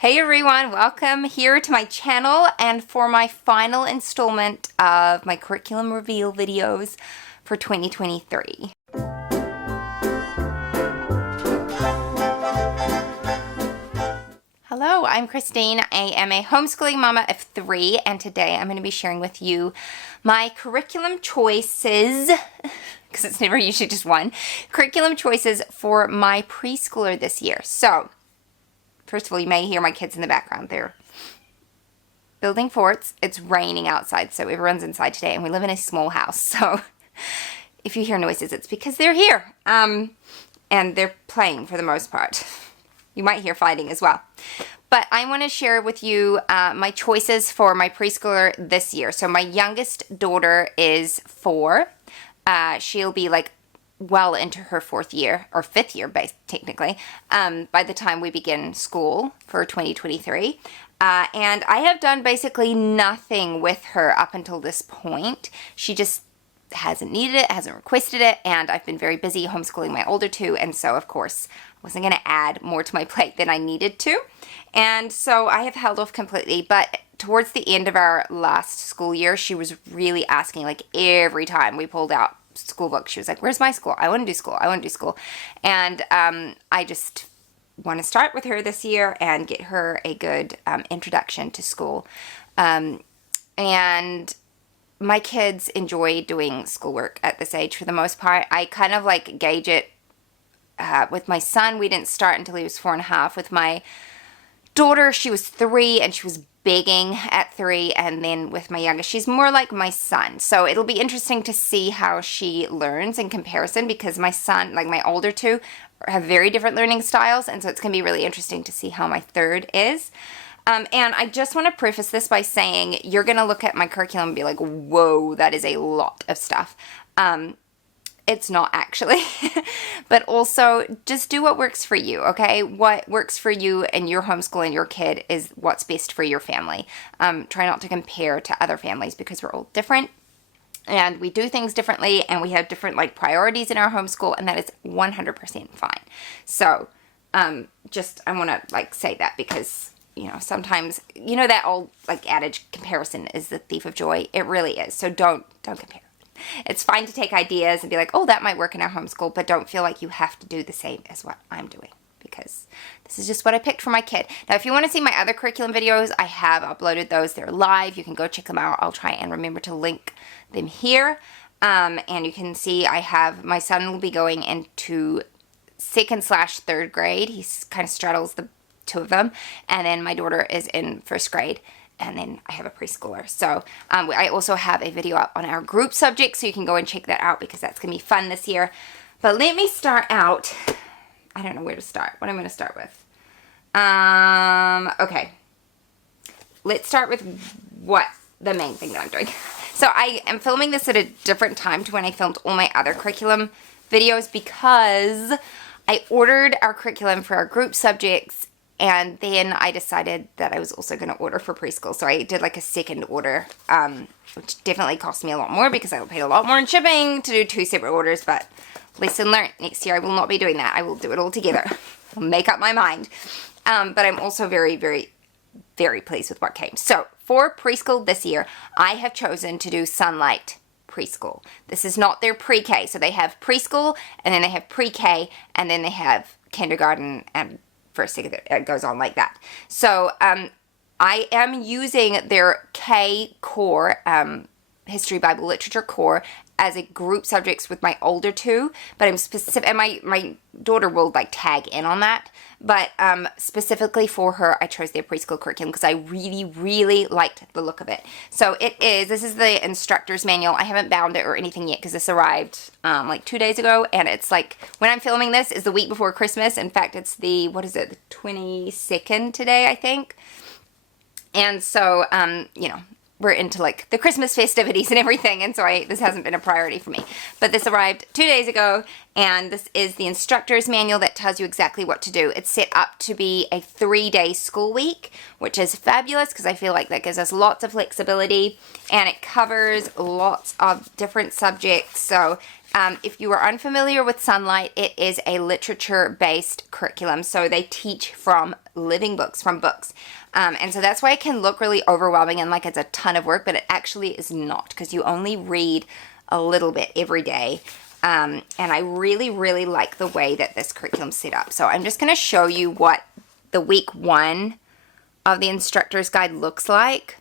Hey everyone, welcome here to my channel and for my final installment of my curriculum reveal videos for 2023. Hello, I'm Christine. I am a homeschooling mama of 3 and today I'm going to be sharing with you my curriculum choices, because it's never usually just one, curriculum choices for my preschooler this year. So, first of all, you may hear my kids in the background. They're building forts. It's raining outside, so everyone's inside today, and we live in a small house. So if you hear noises, it's because they're here. And they're playing for the most part. You might hear fighting as well. But I want to share with you my choices for my preschooler this year. So my youngest daughter is 4. She'll be like well into her 4th year, or 5th year, technically, by the time we begin school for 2023. And I have done basically nothing with her up until this point. She just hasn't needed it, hasn't requested it, and I've been very busy homeschooling my older 2, and so, of course, I wasn't going to add more to my plate than I needed to. And so I have held off completely, but towards the end of our last school year, she was really asking, like, every time we pulled out school book, she was like, where's my school? I want to do school. I want to do school. And I just want to start with her this year and get her a good introduction to school. And my kids enjoy doing schoolwork at this age for the most part. I kind of like gauge it with my son. We didn't start until he was 4.5. With my daughter, she was 3 and she was begging at 3, and then with my youngest, she's more like my son. So it'll be interesting to see how she learns in comparison, because my son, like my older 2, have very different learning styles, and so it's going to be really interesting to see how my 3rd is. And I just want to preface this by saying you're going to look at my curriculum and be like, whoa, that is a lot of stuff. It's not actually, but also just do what works for you, okay? What works for you and your homeschool and your kid is what's best for your family. Try not to compare to other families because we're all different and we do things differently and we have different like priorities in our homeschool, and that is 100% fine. So I want to like say that because, you know, sometimes, you know, that old like adage, comparison is the thief of joy. It really is. So don't compare. It's fine to take ideas and be like, oh, that might work in our homeschool, but don't feel like you have to do the same as what I'm doing, because this is just what I picked for my kid. Now, if you want to see my other curriculum videos, I have uploaded those. They're live. You can go check them out. I'll try and remember to link them here. And you can see I have, my son will be going into 2nd/3rd grade. He kind of straddles the 2 of them. And then my daughter is in 1st grade. And then I have a preschooler. So I also have a video up on our group subject, so you can go and check that out because that's going to be fun this year. But let me start out. I don't know where to start. What I'm going to start with. Okay. Let's start with what the main thing that I'm doing. So I am filming this at a different time to when I filmed all my other curriculum videos, because I ordered our curriculum for our group subjects, and then I decided that I was also going to order for preschool. So I did like a second order, which definitely cost me a lot more because I paid a lot more in shipping to do 2 separate orders. But lesson learned. Next year I will not be doing that. I will do it all together. I'll make up my mind. But I'm also very, very, very pleased with what came. So for preschool this year, I have chosen to do Sonlight preschool. This is not their pre-K. So they have preschool, and then they have pre-K, and then they have kindergarten and first, it goes on like that. So I am using their K core, History, Bible, Literature core, as a group subjects with my older 2, but I'm specific, and my daughter will like tag in on that, but specifically for her, I chose their preschool curriculum because I really, really liked the look of it. So this is the instructor's manual. I haven't bound it or anything yet because this arrived like 2 days ago, and it's like, when I'm filming this is the week before Christmas. In fact, it's the 22nd today, I think. And so, you know, we're into like the Christmas festivities and everything, and so this hasn't been a priority for me. But this arrived 2 days ago, and this is the instructor's manual that tells you exactly what to do. It's set up to be a 3-day school week, which is fabulous because I feel like that gives us lots of flexibility, and it covers lots of different subjects. So if you are unfamiliar with Sonlight, it is a literature-based curriculum. So they teach from living books from books. And so that's why it can look really overwhelming and like it's a ton of work, but it actually is not, because you only read a little bit every day. And I really, really like the way that this curriculum's set up. So I'm just going to show you what the week 1 of the instructor's guide looks like.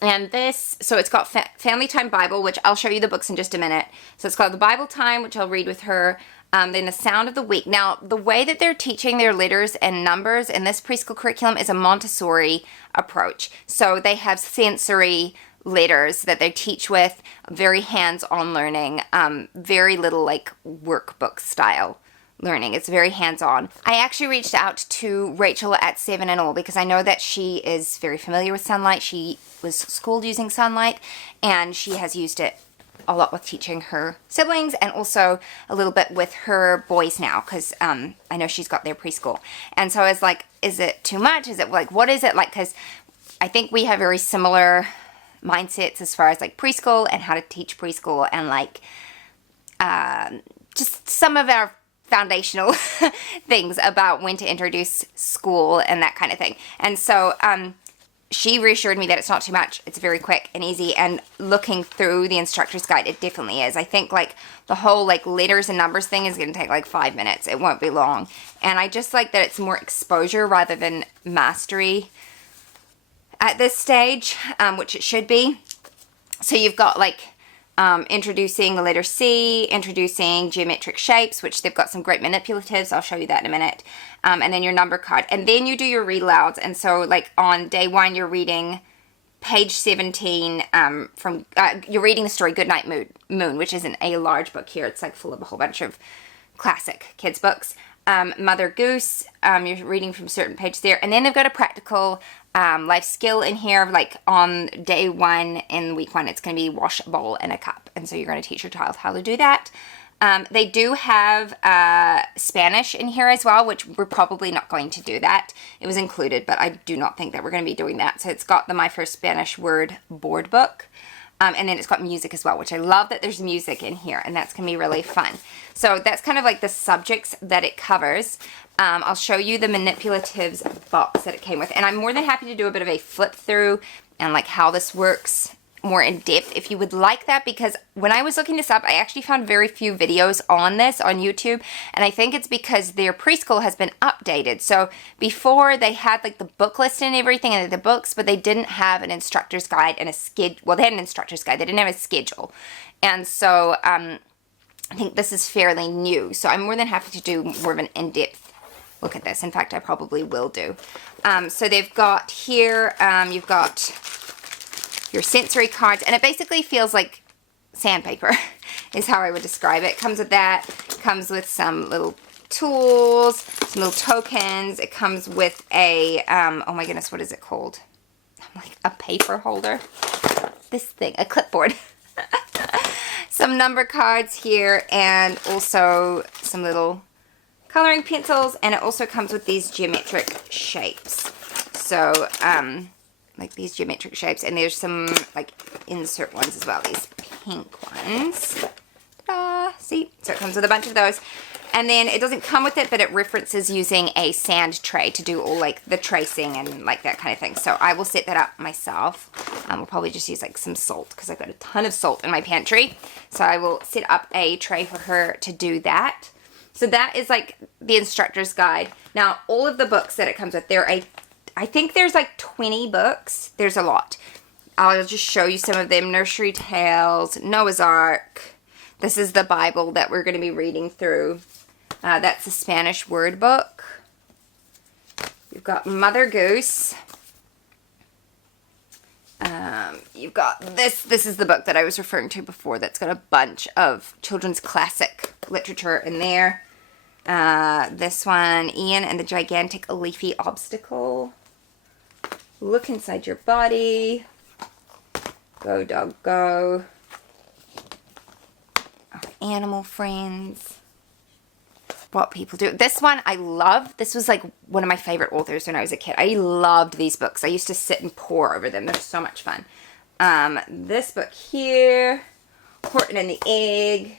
And this, so it's got Family Time Bible, which I'll show you the books in just a minute. So it's got the Bible Time, which I'll read with her. Then the Sound of the Week. Now, the way that they're teaching their letters and numbers in this preschool curriculum is a Montessori approach. So they have sensory letters that they teach with, very hands-on learning, very little like workbook style learning. It's very hands-on. I actually reached out to Rachel at 7 and All because I know that she is very familiar with Sonlight. She was schooled using Sonlight, and she has used it a lot with teaching her siblings and also a little bit with her boys now, because I know she's got their preschool. And so I was like, is it too much? Is it like, what is it like? Because I think we have very similar mindsets as far as like preschool and how to teach preschool, and like just some of our foundational things about when to introduce school and that kind of thing. And so she reassured me that it's not too much. It's very quick and easy, and looking through the instructor's guide, it definitely is. I think like the whole like letters and numbers thing is going to take like 5 minutes. It won't be long. And I just like that it's more exposure rather than mastery at this stage, which it should be. So you've got like introducing the letter C, introducing geometric shapes, which they've got some great manipulatives. I'll show you that in a minute. And then your number card. And then you do your read louds. And so like on day 1, you're reading page 17 you're reading the story Goodnight Moon, which isn't a large book here. It's like full of a whole bunch of classic kids books. Mother Goose, you're reading from certain pages there. And then they've got a practical life skill in here, like on day 1 in week 1, it's going to be wash a bowl and a cup. And so you're going to teach your child how to do that. They do have Spanish in here as well, which we're probably not going to do that. It was included, but I do not think that we're going to be doing that. So it's got the My First Spanish Word board book. And then it's got music as well, which I love that there's music in here, and that's going to be really fun. So that's kind of like the subjects that it covers. I'll show you the manipulatives box that it came with. And I'm more than happy to do a bit of a flip through and like how this works more in depth if you would like that, because when I was looking this up, I actually found very few videos on this on YouTube, and I think it's because their preschool has been updated. So before they had like the book list and everything and the books, but they didn't have an instructor's guide and a schedule. Well, they had an instructor's guide, they didn't have a schedule. And so I think this is fairly new, so I'm more than happy to do more of an in-depth look at this. In fact, I probably will do. So they've got here, you've got your sensory cards, and it basically feels like sandpaper is how I would describe it. Comes with that. Comes with some little tools, some little tokens. It comes with a oh my goodness, what is it called? Like a paper holder. This thing, a clipboard. Some number cards here, and also some little coloring pencils, and it also comes with these geometric shapes. So like these geometric shapes, and there's some like insert ones as well, these pink ones. Ta-da! See? So it comes with a bunch of those. And then it doesn't come with it, but it references using a sand tray to do all like the tracing and like that kind of thing. So I will set that up myself. We'll probably just use like some salt, because I've got a ton of salt in my pantry. So I will set up a tray for her to do that. So that is like the instructor's guide. Now, all of the books that it comes with, I think there's like 20 books. There's a lot. I'll just show you some of them. Nursery Tales, Noah's Ark. This is the Bible that we're going to be reading through. That's the Spanish word book. You've got Mother Goose. You've got this. This is the book that I was referring to before. That's got a bunch of children's classic literature in there. This one, Ian and the Gigantic Leafy Obstacle. Look Inside Your Body. Go Dog Go. Our Animal Friends. What People Do. This one I love. This was like one of my favorite authors when I was a kid. I loved these books. I used to sit and pore over them. They're so much fun. This book here. Horton and the Egg.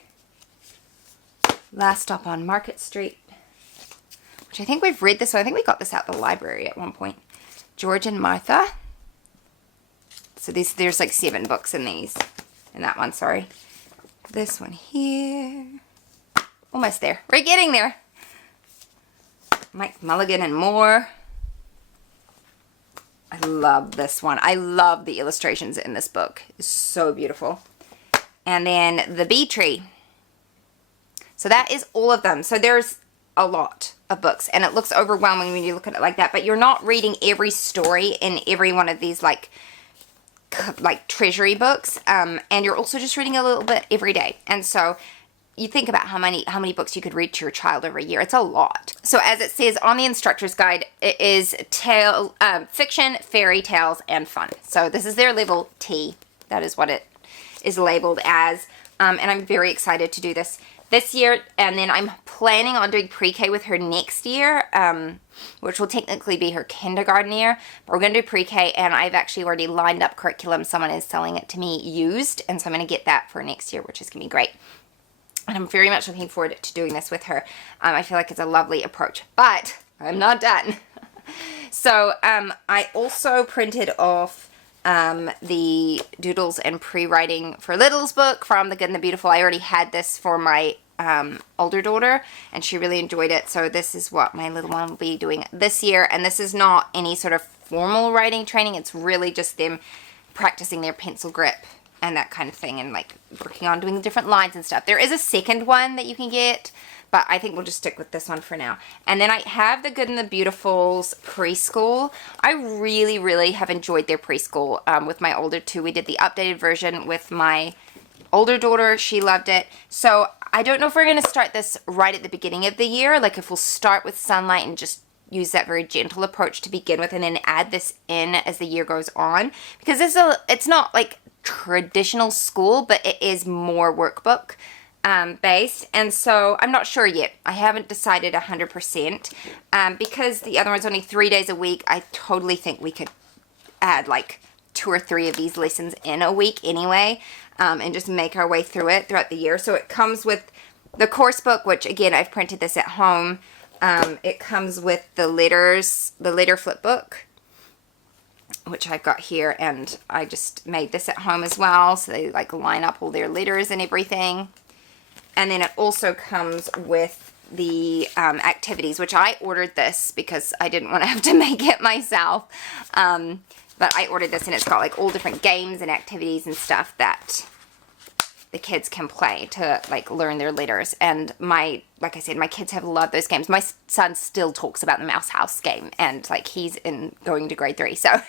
Last Stop on Market Street. which I think we've read this one. I think we got this out the library at one point. George and Martha. So there's like 7 books in these. In that one, sorry. This one here. Almost there. We're getting there. Mike Mulligan and more. I love this one. I love the illustrations in this book. It's so beautiful. And then The Bee Tree. So that is all of them. So there's a lot of books, and it looks overwhelming when you look at it like that, but you're not reading every story in every one of these like treasury books, and you're also just reading a little bit every day. And so you think about how many books you could read to your child every year. It's a lot. So as it says on the instructor's guide, it is fiction, fairy tales, and fun. So this is their level T. That is what it is labeled as. And I'm very excited to do this year. And then I'm planning on doing pre-K with her next year, which will technically be her kindergarten year. But we're going to do pre-K, and I've actually already lined up curriculum. Someone is selling it to me used, and so I'm going to get that for next year, which is going to be great. And I'm very much looking forward to doing this with her. I feel like it's a lovely approach, but I'm not done. So I also printed off the Doodles and Pre-Writing for Littles book from The Good and the Beautiful. I already had this for my older daughter, and she really enjoyed it. So this is what my little one will be doing this year. And this is not any sort of formal writing training. It's really just them practicing their pencil grip and that kind of thing, and like working on doing different lines and stuff. There is a second one that you can get, but I think we'll just stick with this one for now. And then I have The Good and the Beautiful's preschool. I really, really have enjoyed their preschool with my older two. We did the updated version with my older daughter. She loved it. So I don't know if we're going to start this right at the beginning of the year, like if we'll start with Sonlight and just use that very gentle approach to begin with, and then add this in as the year goes on, because it's not like traditional school, but it is more workbook based, and so I'm not sure yet. I haven't decided 100% because the other one's only 3 days a week. I totally think we could add like 2 or 3 of these lessons in a week anyway, and just make our way through it throughout the year. So it comes with the course book, which again, I've printed this at home. It comes with the letter flip book, which I've got here, and I just made this at home as well, so they like line up all their letters and everything. And then it also comes with the activities, which I ordered this because I didn't want to have to make it myself, but I ordered this, and it's got like all different games and activities and stuff that the kids can play to like learn their letters. And like I said, my kids have loved those games. My son still talks about the Mouse House game, and like he's going to grade 3, so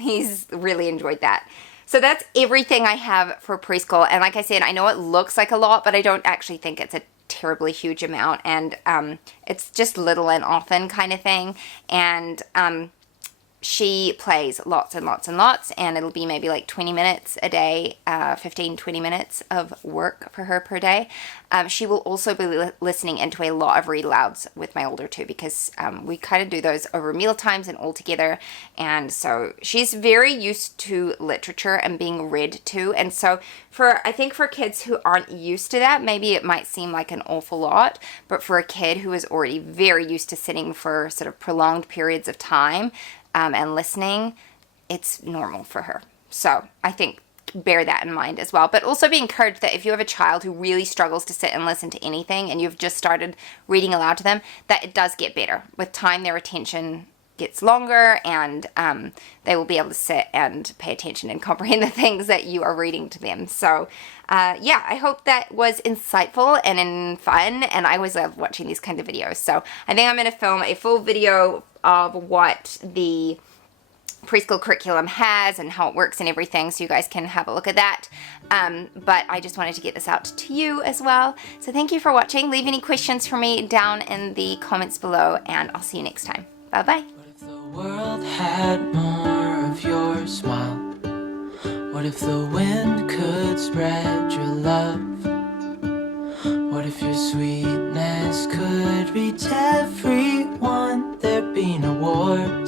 he's really enjoyed that. So that's everything I have for preschool. And like I said, I know it looks like a lot, but I don't actually think it's a terribly huge amount, and it's just little and often kind of thing. And she plays lots and lots and lots, and it'll be maybe like 20 minutes a day, 15-20 minutes of work for her per day. She will also be listening into a lot of read alouds with my older two, because we kind of do those over meal times and all together, and so she's very used to literature and being read to. And so I think for kids who aren't used to that, maybe it might seem like an awful lot, but for a kid who is already very used to sitting for sort of prolonged periods of time and listening, it's normal for her. So I think bear that in mind as well. But also be encouraged that if you have a child who really struggles to sit and listen to anything, and you've just started reading aloud to them, that it does get better. With time, their attention gets longer, and they will be able to sit and pay attention and comprehend the things that you are reading to them. So yeah, I hope that was insightful and fun, and I always love watching these kinds of videos. So I think I'm going to film a full video of what the preschool curriculum has and how it works and everything, so you guys can have a look at that. But I just wanted to get this out to you as well. So thank you for watching. Leave any questions for me down in the comments below, and I'll see you next time. Bye-bye. What if the world had more of your smile? What if the wind could spread your love? What if your sweetness could reach everyone? There'd be no war.